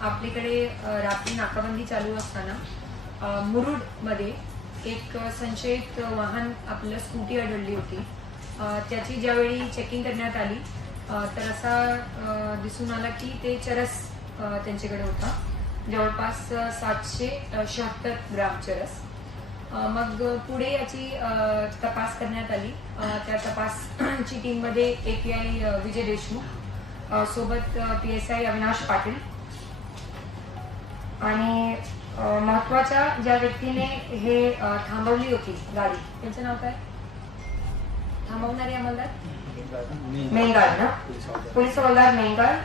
आपल्याकडे रात्री नाकाबंदी चालू असताना मुरुडमध्ये एक संशयित वाहन आपल्याला स्कूटी आढळली होती. त्याची ज्यावेळी चेकिंग करण्यात आली तर असा दिसून आला की ते चरस त्यांच्याकडे होता. जवळपास सातशे शहात्तर ग्राम चरस. मग पुढे याची तपास करण्यात आली. त्या तपासची टीममध्ये A P I Vijay Deshmukh. सोबत P S I Avinash Patil. आणि महत्त्वाच्या ज्या व्यक्तीने हे थांबवली होती गाडी त्यांचं नाव काय? थांबवणारे अंमलदार मेंगार ना? पोलीस हवालदार मेंगार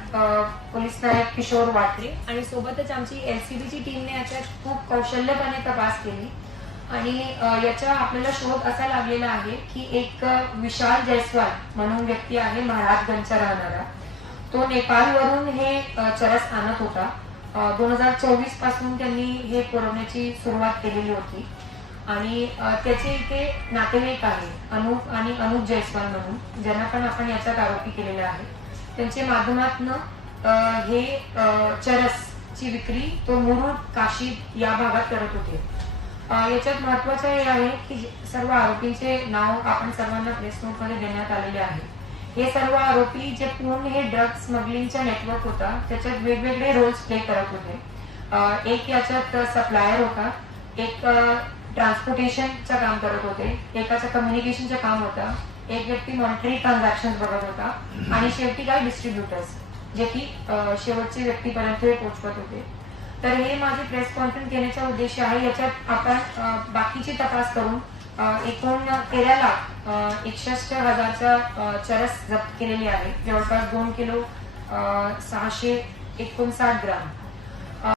पोलीस नायक किशोर वाटरे आणि सोबतच आमची एलसीबीची टीमने याच्यात खूप कौशल्यपणे तपास केली. आणि याचा आपल्याला शोध असा लागलेला आहे की एक विशाल जयस्वाल म्हणून व्यक्ती आहे महाराजगंजचा राहणारा. तो नेपाळवरून हे चरस आणत होता. दोन हजार चोवीसपासून त्यांनी हे पुरवण्याची सुरुवात केलेली होती. आणि त्याचे इथे नातेवाईक आहे अनुप आणि अनुप जयस्वाल म्हणून ज्यांना पण आपण याच्यात आरोपी केलेला आहे. त्यांचे माध्यमातून हे चरस चरसची विक्री तो मुरुड काशी या भागात करत होते. याच्यात महत्वाचं हे आहे की सर्व आरोपींचे नाव आपण सर्वांना प्रेस नोटमध्ये देण्यात आलेले आहे. हे सर्व आरोपी जे पूर्ण हे ड्रग स्मगलिंगचा नेटवर्क होता त्याच्यात वेगवेगळे रोल्स प्ले करत होते. एक याच्यात सप्लायर होता एक ट्रान्सपोर्टेशनचं काम करत होते एकाचं कम्युनिकेशनचं काम होतं एक व्यक्ती मॉनिटरी ट्रान्झॅक्शन बघत होता आणि शेवटी काय डिस्ट्रीब्युटर्स जे की शेवटचे व्यक्तीपर्यंत हे पोहोचवत होते. तर हे माझे प्रेस कॉन्फरन्स घेण्याचा उद्देश आहे. याच्यात आपण बाकीची तपास करून एकूण तेरा लाख एकसष्ट हजारचा चरस जप्त केलेली आहे. जवळपास दोन किलो सहाशे एकोणसाठ ग्राम.